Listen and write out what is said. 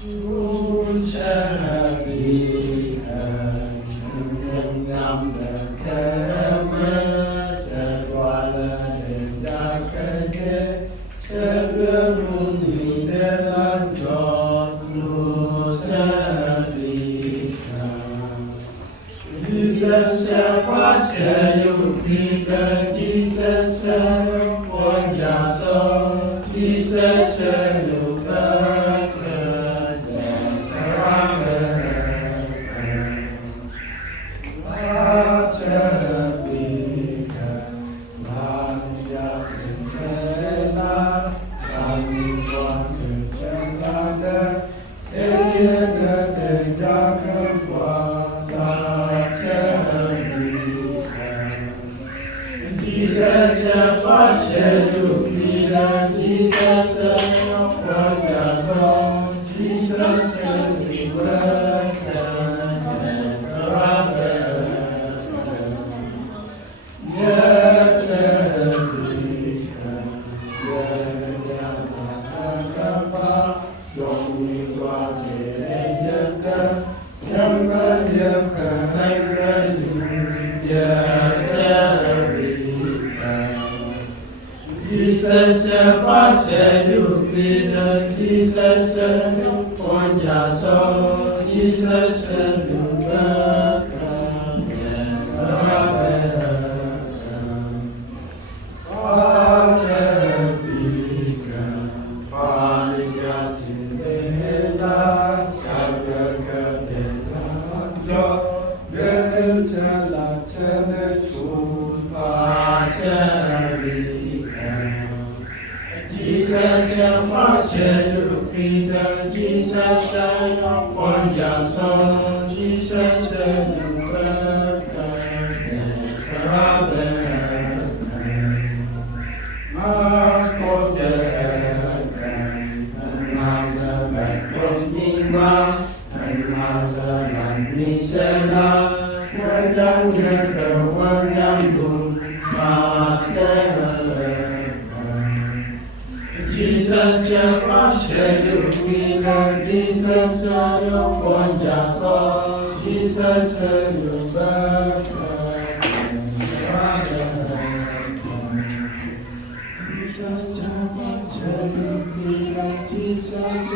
Jesus, what shall you be the Jesus, what ya saw, Jesus, shall you back Jesus, what shall you be the Jesus, what ya saw, Jesus, shall you back Jesus, what shall you be the Jesus, what ya saw, Jesus, shall you back Jesus, what shall you be the Jesus, what ya saw, Jesus, shall you back Jesus, what shall you be the Jesus, what ya saw, Jesus, shall you back Jesus, what shall you be the Jesus,